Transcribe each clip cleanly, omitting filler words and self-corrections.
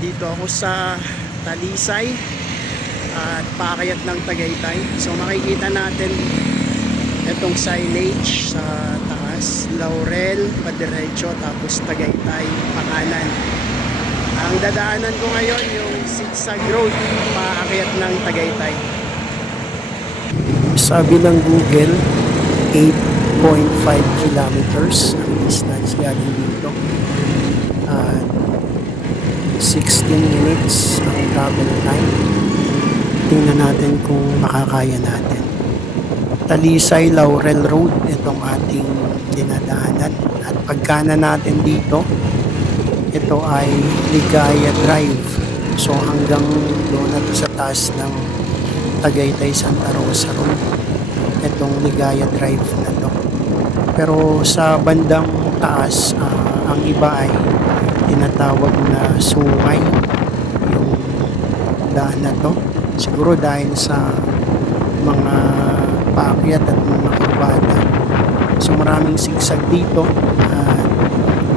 Dito ako sa Talisay at paakyat ng Tagaytay. So makikita natin itong signage sa taas, Laurel padiretso, tapos Tagaytay pakanan. Ang dadaanan ko ngayon yung zigzag road paakyat ng Tagaytay. Sabi ng Google, 8.5 kilometers ang distance galing dito. 16 minutes ang travel time. Tingnan natin kung makakaya natin. Talisay Laurel Road itong ating dinadaanan. At pagkanan natin dito, ito ay Ligaya Drive. So hanggang doon na to sa taas ng Tagaytay Santa Rosa Road. Itong Ligaya Drive na to. Pero sa bandang taas, ang iba ay tinatawag na sungay yung daan na to. Siguro dahil sa mga paakyat at mga kurbada. So maraming sigsag dito.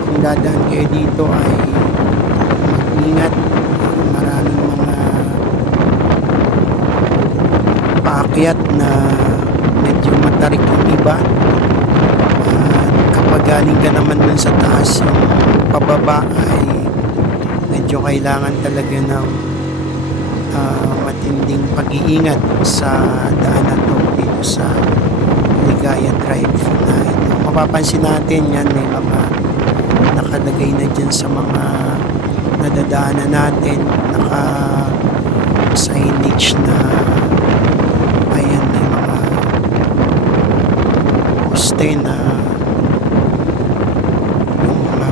Kung dadaan kayo dito ay mag-ingat. Maraming mga paakyat na medyo matarik yung iba. Kapag galing ka naman dun sa taas, yung pababa ay medyo kailangan talaga ng matinding pag-iingat sa daan na to dito sa Ligaya Drive na ito. Mapapansin natin yan, may mga nakalagay na dyan sa mga nadadaanan natin, naka signage na ayan, may mga poste na yung mga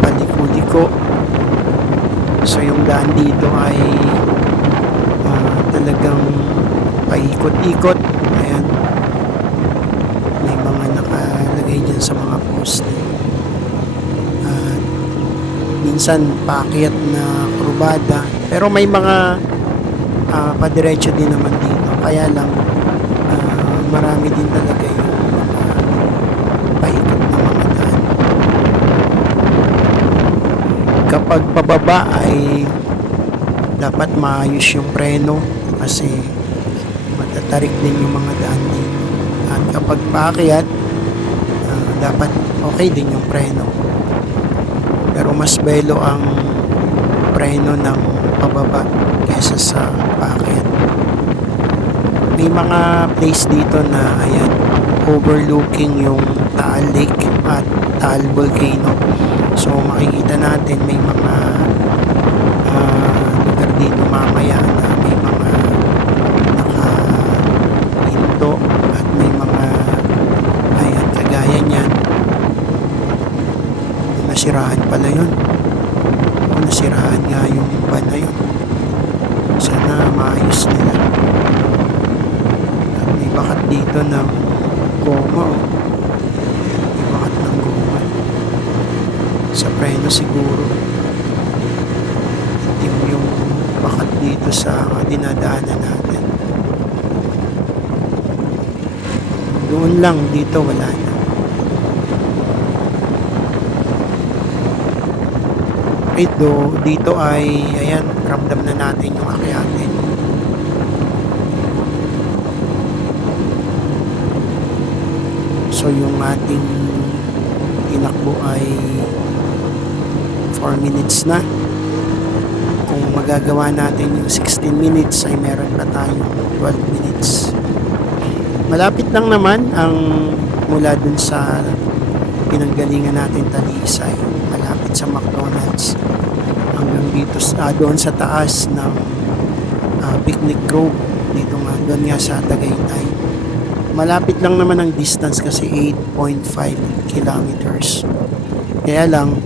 paliko-liko. So yung daan dito ay talagang paikot-ikot. Ayan, may mga nakalagay dyan sa mga poste. Minsan paakyat na kurbada, pero may mga padiretso din naman dito. Kaya lang marami din talaga yung mga paikot na mga daan. Kapag pababa ay dapat maayos yung preno kasi matatarik din yung mga daan dito. At kapag paakyat, dapat okay din yung preno. Pero mas belo ang preno ng pababa kaysa sa paakyat. May mga place dito na ayan, overlooking yung Taal Lake at Taal Volcano. So makikita natin may mga lugar dito mamaya na may mga nakahinto at may mga ayan, kagaya niyan. Nasirahan pala yun. O nasirahan nga yung van na yun. Sana maayos nila. At may bakat dito ng goma. May bakat ng goma. Sa preno siguro. Yung bakat dito sa dinadaanan natin. Doon lang, dito wala na. Dito ay ayan, ramdam na natin yung akyatin. So yung ating tinakbo ay 4 minutes na. Kung magagawa natin yung 16 minutes ay meron pa tayong 12 minutes. Malapit lang naman ang mula dun sa pinanggalingan natin Talisay. Malapit sa McDonald's. Hanggang dito doon sa taas ng Picnic Grove. Dito nga, doon nga sa Tagaytay. Malapit lang naman ang distance kasi 8.5 kilometers. Kaya lang,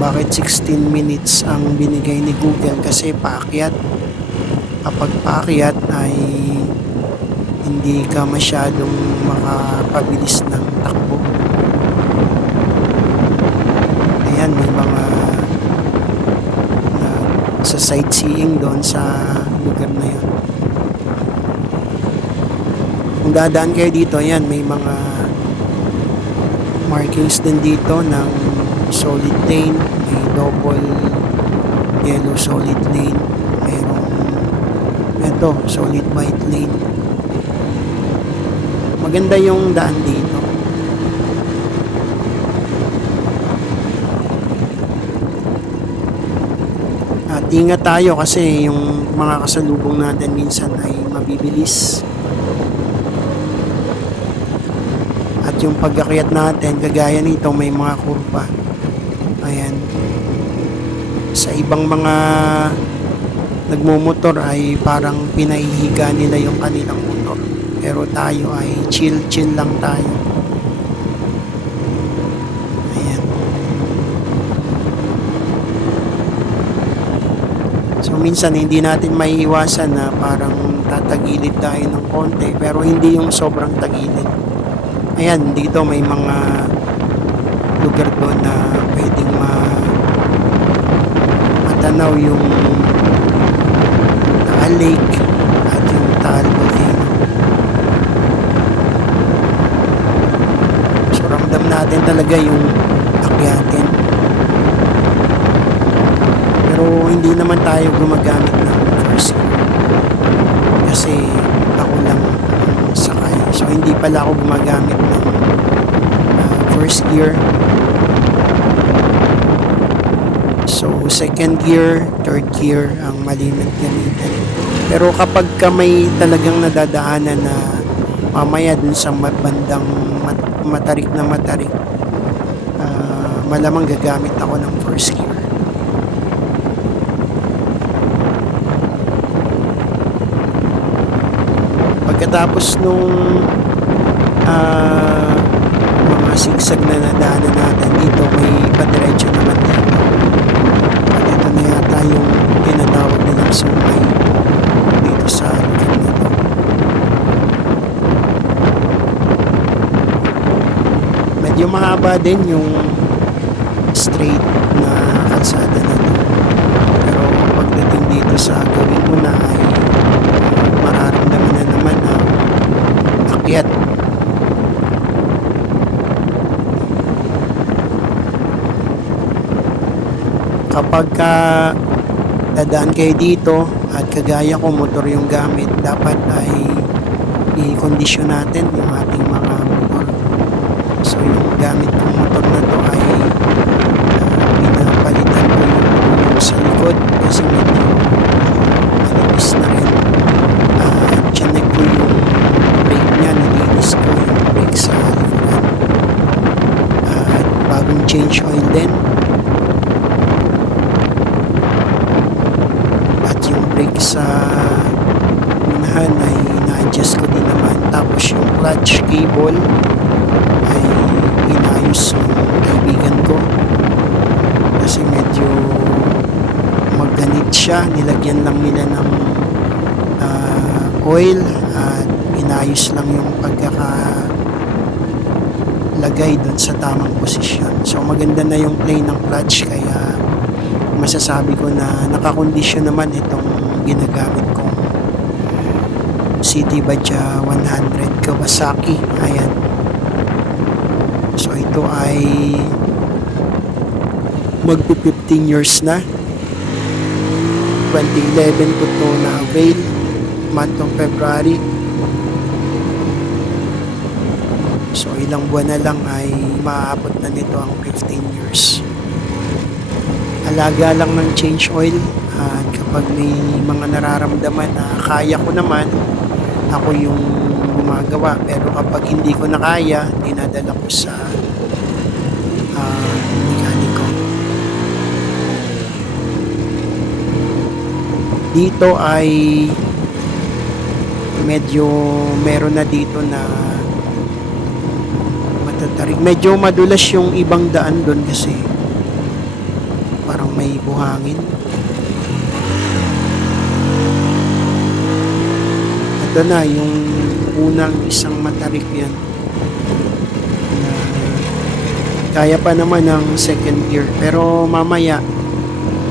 bakit 16 minutes ang binigay ni Google? Kasi paakyat. Kapag paakyat ay hindi ka masyadong makapabilis ng takbo. Ayan, may mga sa sightseeing doon sa lugar na yun. Kung dadaan kayo dito, ayan, may mga markings din dito ng solid lane, may double yellow solid lane, mayroong ito, solid white lane. Maganda yung daan dito. At ingat tayo kasi yung mga kasalubong natin minsan ay mabibilis. At yung pag-akyat natin, kagaya nito, may mga kurba. Ayan. Sa ibang mga nagmumotor ay parang pinahihiga nila yung kanilang motor. Pero tayo ay chill lang tayo. Ayan. So minsan hindi natin maiiwasan na parang tatagilid tayo ng konti pero hindi yung sobrang tagilid. Ayan, dito may mga lugar doon na pwedeng matanaw yung Taal Lake at yung Taal Volcano. So ramdam natin talaga yung akyatin. Pero hindi naman tayo gumagamit ng first gear kasi ako lang ang sakay. So hindi pala ako gumagamit ng first gear. So second gear, third gear ang malimit gamitin. Pero kapag ka may talagang nadadaanan na mamaya dun sa bandang matarik, malamang gagamit ako ng first gear. Pagkatapos nung mga sigsag na nadaanan natin dito, may padiretso naman dito. At ito na yata yung tinatawag nilang sungay dito sa lugar na to. Medyo mahaba din yung straight na kalsada na to. Pero pagdating dito sa gawin mo na ay mararamdaman na naman ang akyat. Kapag dadaan kayo dito at kagaya ko motor yung gamit, dapat ay i-condition natin yung ating mga motor. So yung gamit kong motor na to ay pinapalitan ko yung sa likod kasi medyo manipis na rin. Chinek ko yung brake niya, nilinis ko yung brake sa likuran. At bagong change oil din. Yung brake sa unahan ay na-adjust ko din naman. Tapos yung clutch cable ay inayos ng kaibigan ko kasi medyo magganit siya. Nilagyan lang nila ng oil at inayos lang yung pagkakalagay doon sa tamang posisyon. So maganda na yung play ng clutch kaya masasabi ko na nakakondisyon naman itong ginagamit kong City Badja 100 Kawasaki. Ayan. So ito ay magpo 15 years na. 2011 ko to na-avail, month of February. So ilang buwan na lang ay maaabot na nito ang 15 years. Alaga lang ng change oil at kapag may mga nararamdaman na kaya ko naman, ako yung gumagawa. Pero kapag hindi ko na kaya, dinadala ko sa mekaniko. Dito ay medyo meron na dito na matatarik. Medyo madulas yung ibang daan doon kasi parang may buhangin. Ito na yung unang isang matarik yan na kaya pa naman ng second gear pero mamaya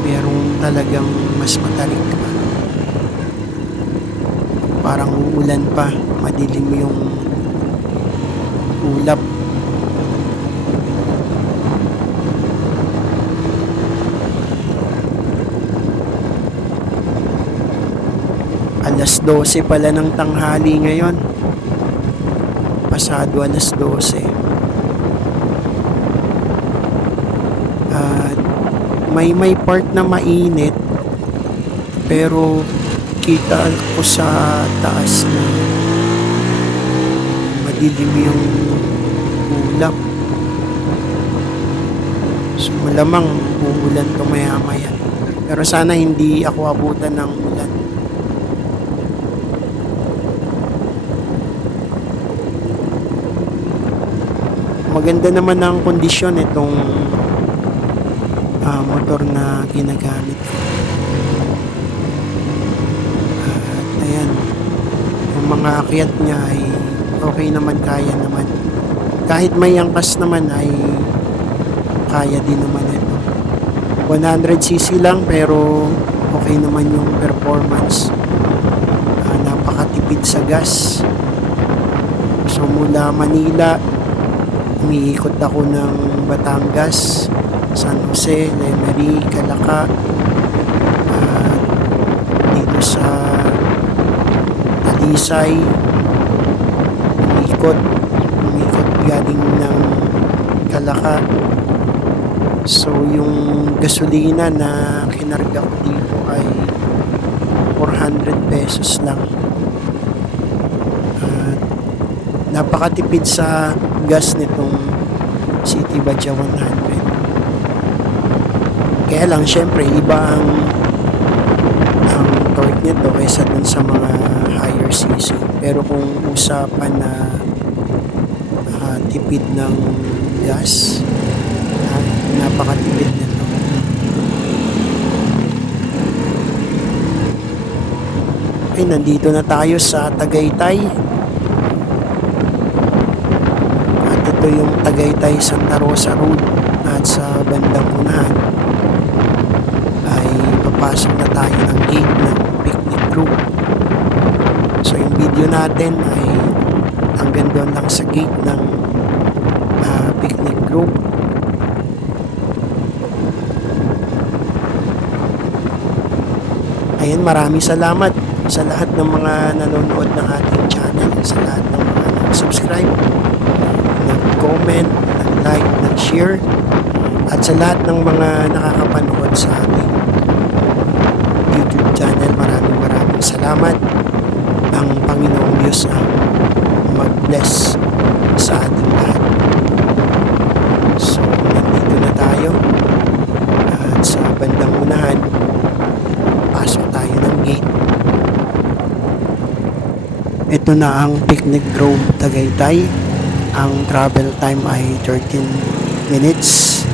merong talagang mas matarik pa. Parang uulan pa, madilim yung ulap. 12:00 pala ng tanghali ngayon. Pasado 12:00. At may part na mainit pero kita ko sa taas na madilim yung ulap. So malamang uulan to maya-maya. Pero sana hindi ako abutan ng ulan. Maganda naman ang kondisyon itong motor na ginagamit ko. At ayan, yung mga akyat niya ay okay naman, kaya naman. Kahit may angkas naman ay kaya din naman ito. 100cc lang pero okay naman yung performance. Napakatipid sa gas. So mula Manila, umiikot ako ng Batangas, San Jose, Lemery, Calaca, at dito sa Talisay, umikot galing ng Calaca. So yung gasolina na kinarga ko dito ay 400 pesos lang. Napakatipid sa gas nitong City Badja 100. Kaya lang syempre iba ang torque nito kaysa dun sa mga higher cc. Pero kung usapan na tipid ng gas, napakatipid nito. Okay, nandito na tayo sa Tagaytay. At ito yung Tagaytay Santa Rosa Road. At sa bandang unahan ay papasok na tayo ng gate ng picnic group. So yung video natin ay hanggang doon lang sa gate ng picnic group. Ayan, maraming salamat sa lahat ng mga nanonood ng ating channel, sa lahat ng mga nag-subscribe, nag-comment, nag-like, nag-share, at sa lahat ng mga nakakapanood sa ating YouTube channel. Maraming salamat. Ang Panginoong Diyos ang mag-bless sa ating lahat. So, nandito na tayo. At sa bandang unahan, pasok tayo ng gate. Ito na ang Picnic Grove Tagaytay. Ang travel time ay 13 minutes.